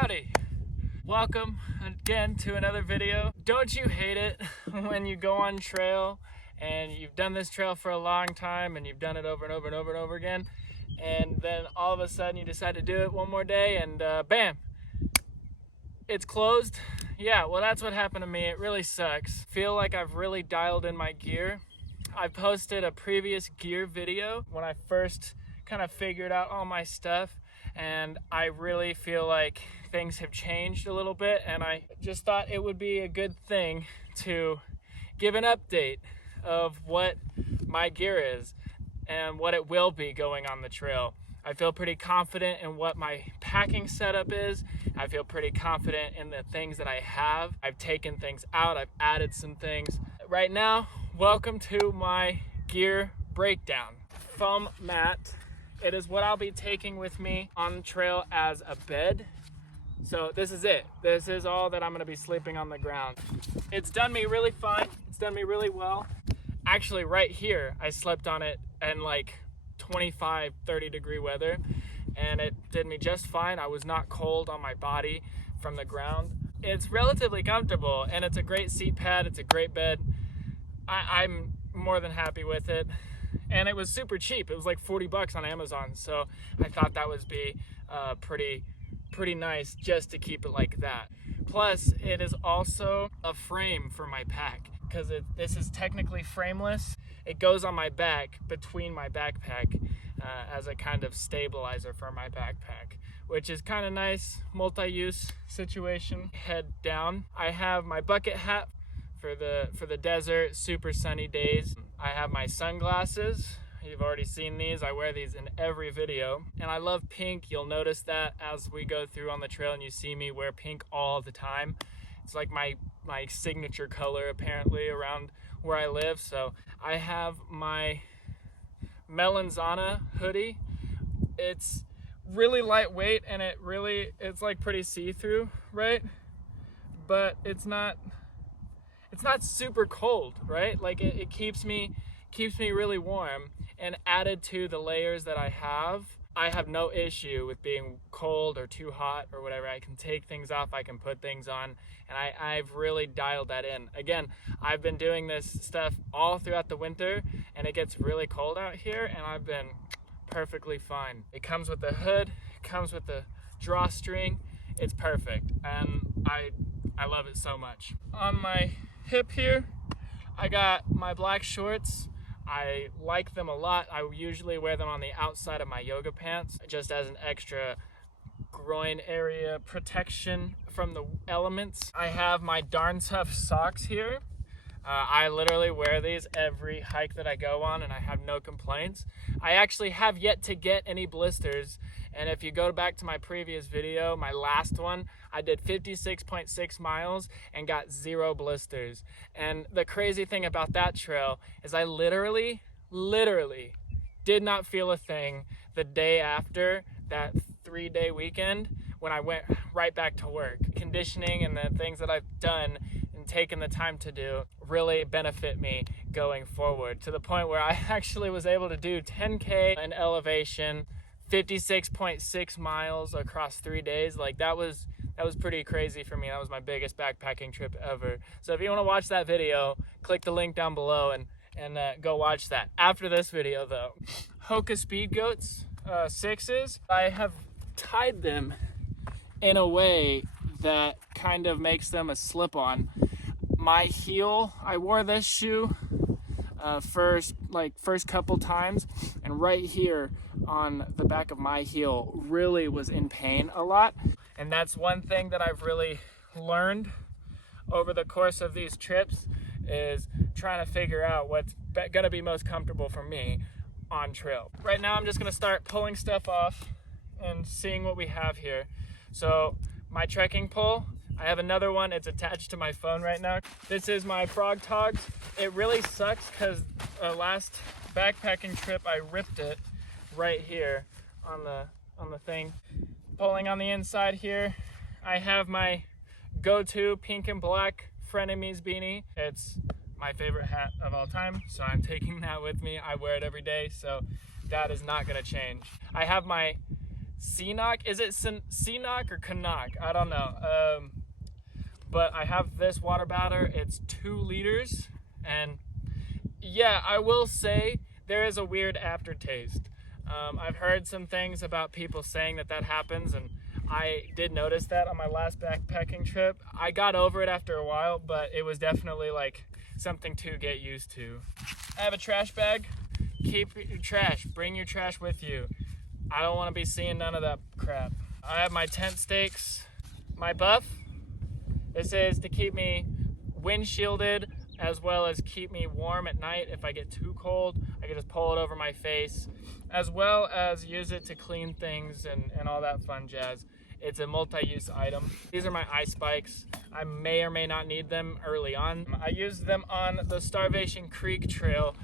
Howdy! Welcome again to another video. Don't you hate it when you go on trail and you've done this trail for a long time and you've done it over and over and over and over again, and then all of a sudden you decide to do it one more day and bam, it's closed? Yeah, well, that's what happened to me. It really sucks. Feel like I've really dialed in my gear. I posted a previous gear video when I first kind of figured out all my stuff, and I really feel like things have changed a little bit, and I just thought it would be a good thing to give an update of what my gear is and what it will be going on the trail. I feel pretty confident in what my packing setup is. I feel pretty confident in the things that I have. I've taken things out, I've added some things. Right now, welcome to my gear breakdown. Foam mat. It is what I'll be taking with me on the trail as a bed. So this is it. This is all that I'm gonna be sleeping on the ground. It's done me really fine. It's done me really well. Actually, right here, I slept on it in like 25, 30 degree weather, and it did me just fine. I was not cold on my body from the ground. It's relatively comfortable, and it's a great seat pad. It's a great bed. I'm more than happy with it. And it was super cheap. It was like 40 bucks on Amazon. So I thought that would be pretty nice just to keep it like that. Plus, it is also a frame for my pack, because this is technically frameless. It goes on my back between my backpack as a kind of stabilizer for my backpack, which is kind of nice, multi-use situation. Head down. I have my bucket hat for the desert, super sunny days. I have my sunglasses. You've already seen these. I wear these in every video. And I love pink. You'll notice that as we go through on the trail and you see me wear pink all the time. It's like my signature color apparently around where I live. So I have my Melanzana hoodie. It's really lightweight and it's like pretty see-through, right? But it's not super cold, right? Like it keeps me really warm, and added to the layers that I have no issue with being cold or too hot or whatever. I can take things off, I can put things on, and I've really dialed that in. Again, I've been doing this stuff all throughout the winter, and it gets really cold out here, and I've been perfectly fine. It comes with the hood, it comes with the drawstring. It's perfect, and I love it so much. On my hip here, I got my black shorts. I like them a lot. I usually wear them on the outside of my yoga pants just as an extra groin area protection from the elements. I have my Darn Tough socks here. I literally wear these every hike that I go on, and I have no complaints. I actually have yet to get any blisters, and if you go back to my previous video, my last one, I did 56.6 miles and got 0 blisters. And the crazy thing about that trail is I literally did not feel a thing the day after that 3-day weekend when I went right back to work. Conditioning and the things that I've done and taken the time to do really benefit me going forward, to the point where I actually was able to do 10K in elevation, 56.6 miles across 3 days. Like that was pretty crazy for me. That was my biggest backpacking trip ever. So if you want to watch that video, click the link down below and go watch that. After this video though, Hoka Speed Goats 6s, I have tied them in a way that kind of makes them a slip-on. My heel, I wore this shoe first couple times, and right here on the back of my heel really was in pain a lot. And that's one thing that I've really learned over the course of these trips, is trying to figure out what's gonna be most comfortable for me on trail. Right now I'm just gonna start pulling stuff off and seeing what we have here. So my trekking pole, I have another one. It's attached to my phone right now. This is my Frog Togs. It really sucks because last backpacking trip I ripped it right here on the thing. Pulling on the inside here, I have my go-to pink and black Frenemies beanie. It's my favorite hat of all time, so I'm taking that with me. I wear it every day, so that is not gonna change. I have my Ceenock. Is it Ceenock or Canuck? I don't know. But I have this water bladder. It's 2 liters. And yeah, I will say there is a weird aftertaste. I've heard some things about people saying that happens, and I did notice that on my last backpacking trip. I got over it after a while, but it was definitely like something to get used to. I have a trash bag. Keep your trash. Bring your trash with you. I don't want to be seeing none of that crap. I have my tent stakes, my buff. This is to keep me wind shielded, as well as keep me warm at night. If I get too cold, I can just pull it over my face, as well as use it to clean things and all that fun jazz. It's a multi-use item. These are my ice spikes. I may or may not need them early on. I used them on the Starvation Creek Trail,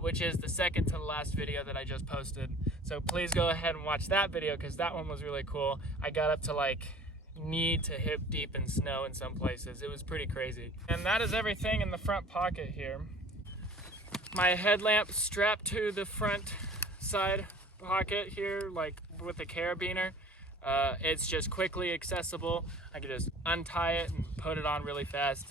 which is the second to the last video that I just posted. So please go ahead and watch that video, because that one was really cool. I got up to like knee to hip deep in snow in some places. It was pretty crazy. And that is everything in the front pocket here. My headlamp strapped to the front side pocket here, like with a carabiner. It's just quickly accessible. I can just untie it and put it on really fast.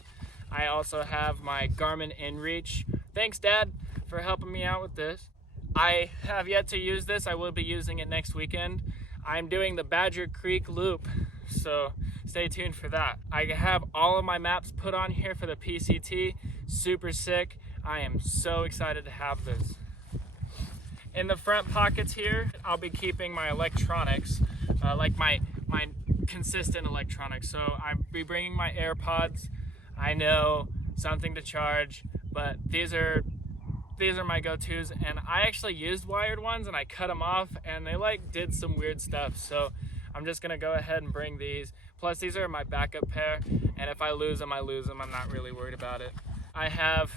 I also have my Garmin InReach. Thanks, Dad, for helping me out with this. I have yet to use this. I will be using it next weekend. I'm doing the Badger Creek Loop, so stay tuned for that. I have all of my maps put on here for the PCT. Super sick. I am so excited to have this. In the front pockets here, I'll be keeping my electronics, like my consistent electronics. So I'll be bringing my AirPods. I know, something to charge, but these are my go-tos, and I actually used wired ones and I cut them off and they like did some weird stuff. So I'm just gonna go ahead and bring these. Plus these are my backup pair, and if I lose them, I lose them. I'm not really worried about it. I have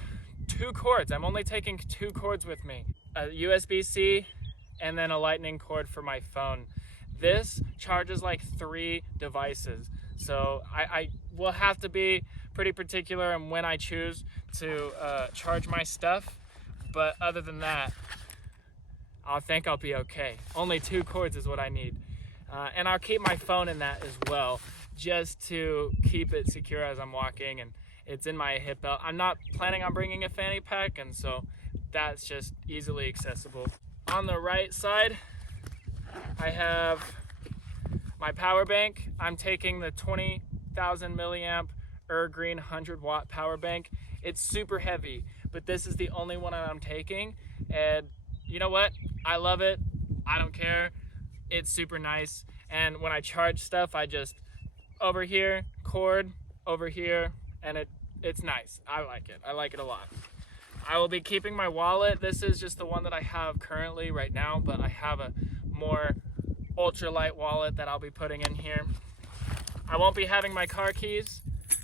2 cords. I'm only taking 2 cords with me. A USB-C and then a lightning cord for my phone. This charges like 3 devices. So I will have to be pretty particular in when I choose to charge my stuff. But other than that, I think I'll be okay. Only 2 cords is what I need. And I'll keep my phone in that as well, just to keep it secure as I'm walking, and it's in my hip belt. I'm not planning on bringing a fanny pack, and so that's just easily accessible. On the right side, I have my power bank. I'm taking the 20,000 milliamp Green 100 watt power bank. It's super heavy, but this is the only one I'm taking, and you know what? I love it. I don't care. It's super nice, and when I charge stuff, I just over here, cord, over here, and it's nice. I like it. I like it a lot. I will be keeping my wallet. This is just the one that I have currently right now, but I have a more ultralight wallet that I'll be putting in here. I won't be having my car keys,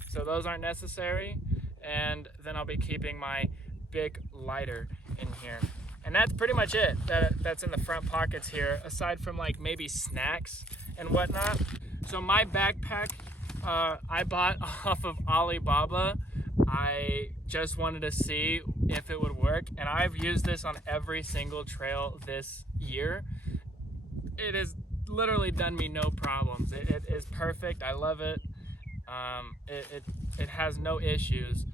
so those aren't necessary. And then I'll be keeping my big lighter in here. And that's pretty much it that's in the front pockets here, aside from like maybe snacks and whatnot. So my backpack, I bought off of Alibaba. I just wanted to see if it would work, and I've used this on every single trail this year. It has literally done me no problems. It is perfect. I love it. It has no issues.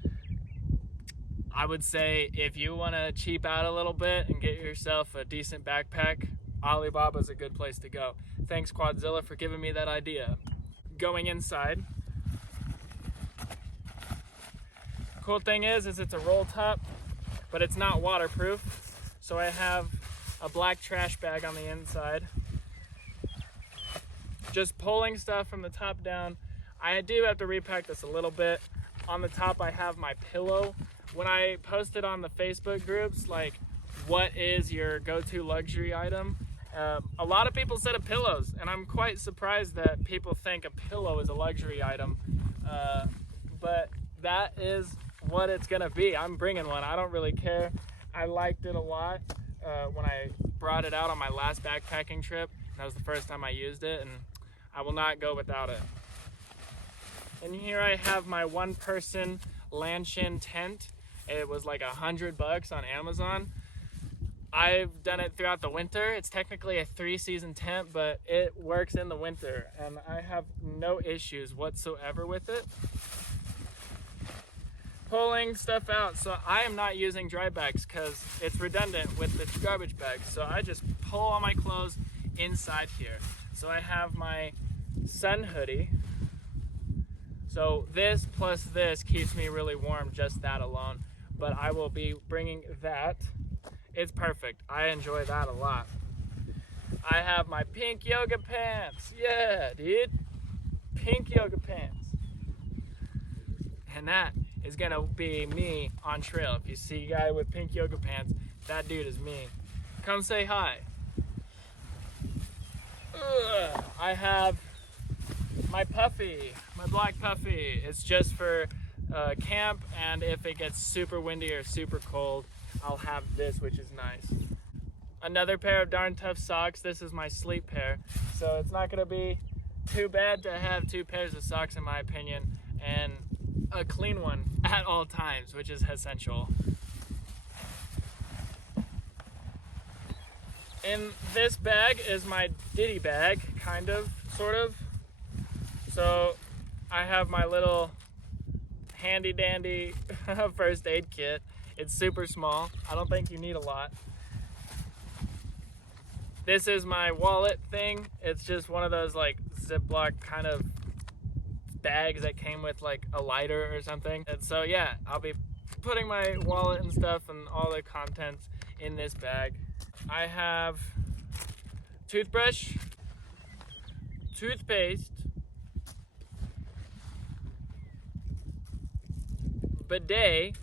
I would say if you want to cheap out a little bit and get yourself a decent backpack, Alibaba is a good place to go. Thanks, Quadzilla, for giving me that idea. Going inside. Cool thing is it's a roll top, but it's not waterproof. So I have a black trash bag on the inside. Just pulling stuff from the top down. I do have to repack this a little bit. On the top I have my pillow. When I posted on the Facebook groups, like, what is your go-to luxury item? A lot of people said pillows, and I'm quite surprised that people think a pillow is a luxury item. But that is what it's gonna be. I'm bringing one. I don't really care. I liked it a lot when I brought it out on my last backpacking trip. That was the first time I used it, and I will not go without it. And here I have my one-person Lanshin tent. It was like $100 on Amazon. I've done it throughout the winter. It's technically a 3-season tent, but it works in the winter, and I have no issues whatsoever with it. Pulling stuff out, so I am not using dry bags because it's redundant with the garbage bags. So I just pull all my clothes inside here. So I have my sun hoodie. So this plus this keeps me really warm, just that alone. But I will be bringing that. It's perfect. I enjoy that a lot. I have my pink yoga pants. Yeah, dude. Pink yoga pants. And that is gonna be me on trail. If you see a guy with pink yoga pants, that dude is me. Come say hi. I have my puffy, my black puffy. It's just for camp, and if it gets super windy or super cold, I'll have this, which is nice. Another pair of Darn Tough socks. This is my sleep pair, so it's not gonna be too bad to have 2 pairs of socks in my opinion, and a clean one at all times, which is essential. In this bag is my ditty bag, kind of, sort of. So I have my little handy dandy first aid kit. It's super small. I don't think you need a lot. This is my wallet thing. It's just one of those like Ziploc kind of bags that came with like a lighter or something. And so yeah, I'll be putting my wallet and stuff and all the contents in this bag. I have toothbrush, toothpaste, bidet,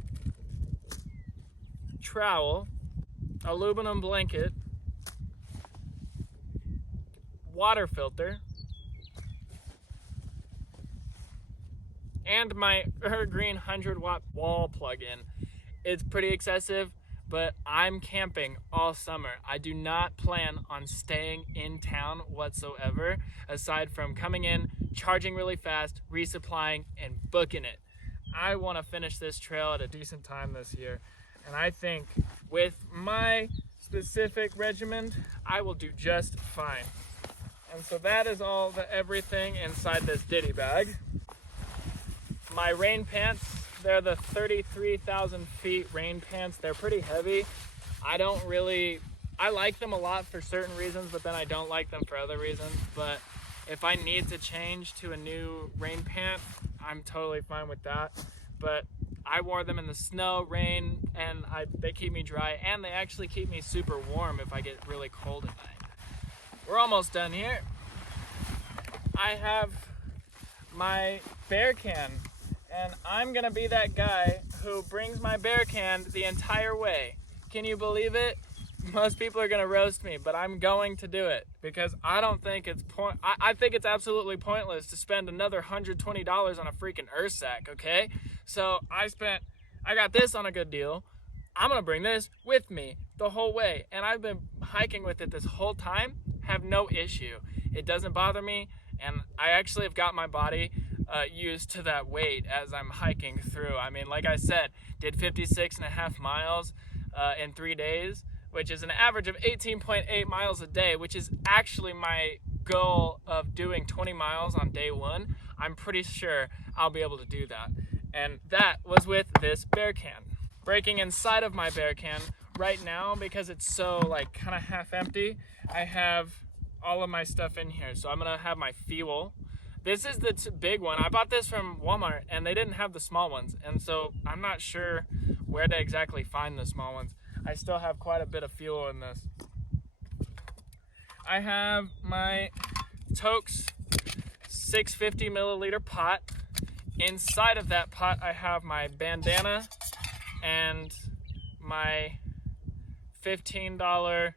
trowel, aluminum blanket, water filter, and my Green 100-watt wall plug-in. It's pretty excessive, but I'm camping all summer. I do not plan on staying in town whatsoever, aside from coming in, charging really fast, resupplying, and booking it. I want to finish this trail at a decent time this year, and I think with my specific regimen, I will do just fine. And so that is all the everything inside this ditty bag. My rain pants, they're the 33,000 feet rain pants. They're pretty heavy. I like them a lot for certain reasons, but then I don't like them for other reasons. But if I need to change to a new rain pant, I'm totally fine with that. But I wore them in the snow, rain, and they keep me dry, and they actually keep me super warm if I get really cold at night. We're almost done here. I have my bear can, and I'm gonna be that guy who brings my bear can the entire way. Can you believe it? Most people are gonna roast me, but I'm going to do it because I don't think it's I think it's absolutely pointless to spend another $120 on a freaking Ursack, okay? So I got this on a good deal. I'm gonna bring this with me the whole way, and I've been hiking with it this whole time, have no issue. It doesn't bother me, and I actually have got my body used to that weight as I'm hiking through. I mean, like I said, did 56.5 miles in 3 days, which is an average of 18.8 miles a day, which is actually my goal of doing 20 miles on day 1. I'm pretty sure I'll be able to do that. And that was with this bear can. Breaking inside of my bear can right now, because it's so like kind of half empty, I have all of my stuff in here. So I'm gonna have my fuel. This is the big one. I bought this from Walmart and they didn't have the small ones. And so I'm not sure where to exactly find the small ones. I still have quite a bit of fuel in this. I have my Tokes 650 milliliter pot. Inside of that pot, I have my bandana and my $15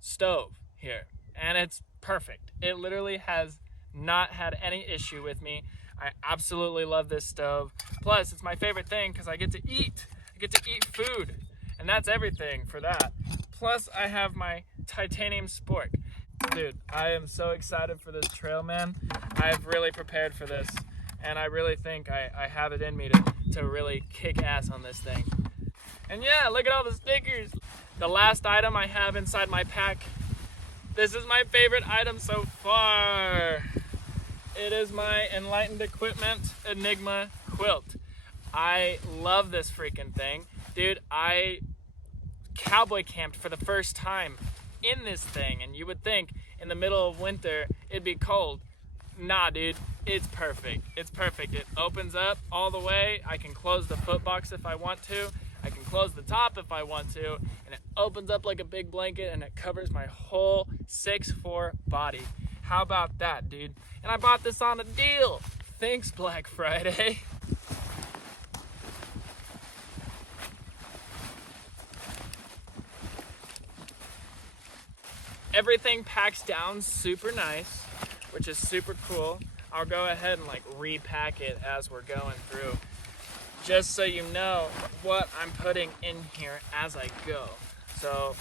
stove here. And it's perfect. It literally has not had any issue with me. I absolutely love this stove. Plus, it's my favorite thing because I get to eat. I get to eat food. And that's everything for that. Plus, I have my titanium spork. Dude, I am so excited for this trail, man. I've really prepared for this. And I really think I have it in me to really kick ass on this thing. And yeah, look at all the stickers. The last item I have inside my pack, this is my favorite item so far. It is my Enlightened Equipment Enigma quilt. I love this freaking thing. Dude, I cowboy camped for the first time in this thing, and you would think in the middle of winter it'd be cold. Nah, dude, it's perfect. It's perfect. It opens up all the way. I can close the foot box if I want to. I can close the top if I want to, and it opens up like a big blanket, and it covers my whole 6'4" body. How about that, dude? And I bought this on a deal. Thanks, Black Friday. Everything packs down super nice, which is super cool. I'll go ahead and like repack it as we're going through, just so you know what I'm putting in here as I go. So,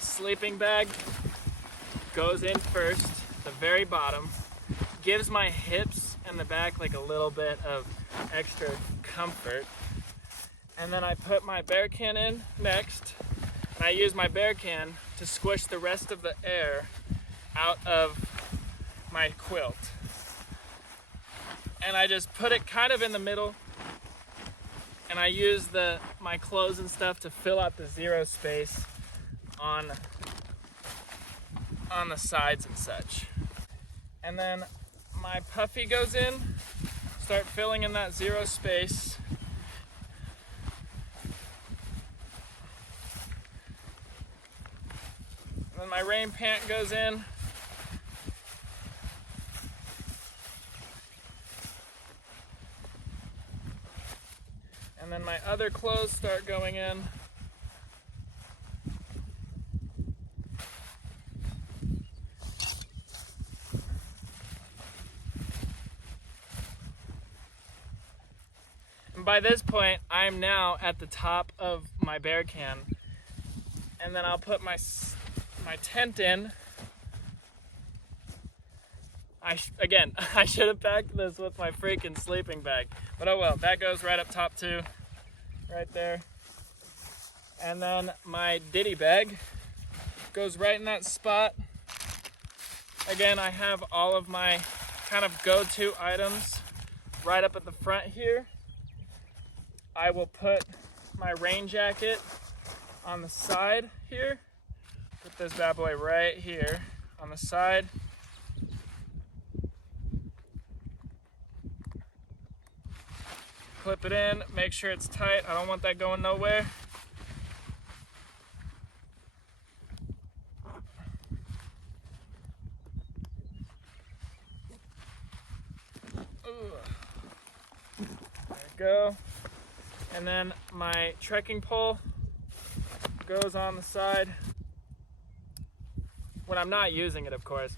sleeping bag goes in first, the very bottom, gives my hips and the back like a little bit of extra comfort. And then I put my bear can in next, and I use my bear can to squish the rest of the air out of my quilt. And I just put it kind of in the middle, and I use my clothes and stuff to fill out the zero space on the sides and such. And then my puffy goes in, start filling in that zero space. And then my rain pant goes in. And then my other clothes start going in. And by this point, I'm now at the top of my bear can. And then I'll put my tent in. I should have packed this with my freaking sleeping bag. But oh well, that goes right up top too. Right there. And then my ditty bag goes right in that spot. Again, I have all of my kind of go-to items right up at the front here. I will put my rain jacket on the side here. Put this bad boy right here on the side. Clip it in, make sure it's tight. I don't want that going nowhere. There we go. And then my trekking pole goes on the side. When I'm not using it, of course,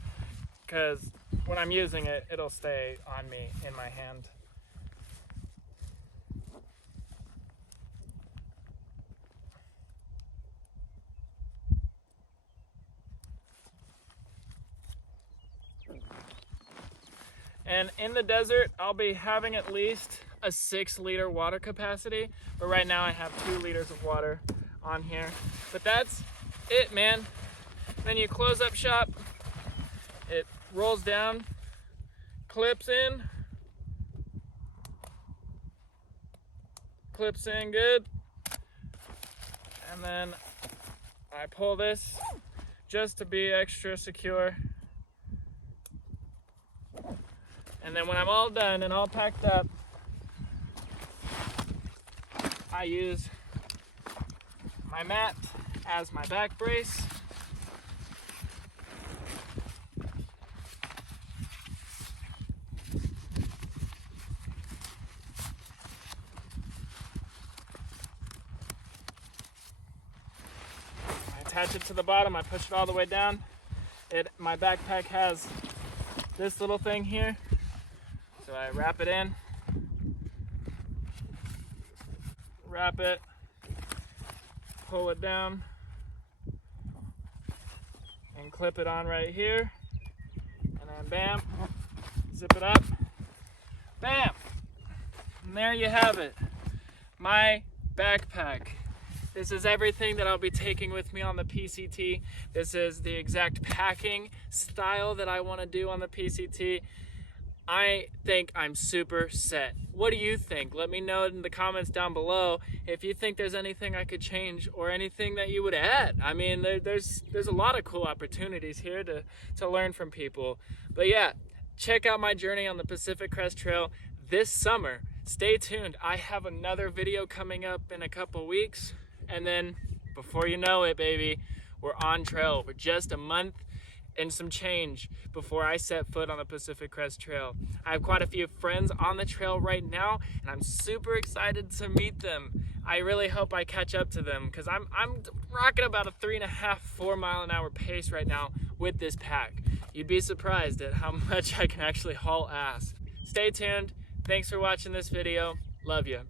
because when I'm using it, it'll stay on me in my hand. And in the desert, I'll be having at least a 6-liter water capacity, but right now I have 2 liters of water on here. But that's it, man. Then you close up shop, it rolls down, clips in good, and then I pull this just to be extra secure. And then when I'm all done and all packed up, I use my mat as my back brace. I attach it to the bottom, I push it all the way down. My backpack has this little thing here. So I wrap it in, wrap it, pull it down, and clip it on right here, and then bam, zip it up, bam, and there you have it, my backpack. This is everything that I'll be taking with me on the PCT. This is the exact packing style that I want to do on the PCT. I think I'm super set. What do you think? Let me know in the comments down below if you think there's anything I could change or anything that you would add. I mean, there's a lot of cool opportunities here to learn from people. But yeah, check out my journey on the Pacific Crest Trail this summer. Stay tuned. I have another video coming up in a couple weeks. And then before you know it, baby, we're on trail. We're just a month and some change before I set foot on the Pacific Crest Trail. I have quite a few friends on the trail right now, and I'm super excited to meet them. I really hope I catch up to them because I'm rocking about a 3.5-4 mile an hour pace right now with this pack. You'd be surprised at how much I can actually haul ass. Stay tuned. Thanks for watching this video. Love you.